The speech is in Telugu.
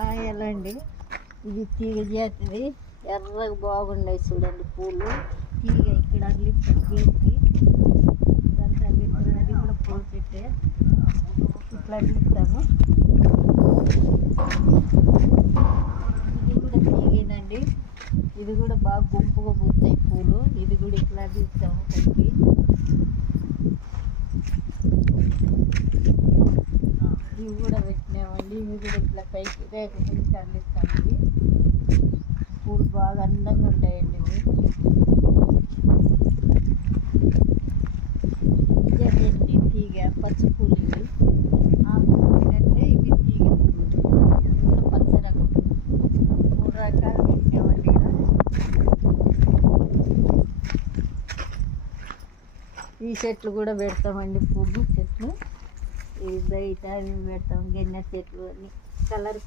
ఎలా అండి, ఇది తీగ జాతిది ఎర్రగా బాగున్నాయి చూడండి పూలు. తీగ ఇక్కడ అల్లిస్తాం గేట్కి, ఇదంతా అల్లిస్తాం. ఇది కూడా పూల చెట్టే, ఇట్లా అల్లిస్తాము. ఇది కూడా తీగేనండి, ఇది కూడా బాగా గుంపుగా పూస్తాయి పూలు. ఇది కూడా ఇట్లా అల్లిస్తాము పైకి. ఇవి కూడా పెట్టినామండి, ఇవి కూడా ఇట్లా పైకి రేఖ కిందకి అల్లిస్తాము. ఇవి పూలు బాగా అందంగా ఉంటాయండి. ఇవి తీగ పచ్చి పూలు. ఇవి ఆ పూలు ఏంటంటే ఇవి తీగ పూలు, ఇవి కూడా పచ్చ రకం. 3 రకాలు పెట్టామండి. ఈ చెట్లు కూడా పెడతామండి, పూలు చెట్లు. ఇవి బయట ఇవి పెడతాం, గెన్నె చెట్లు అని కలర్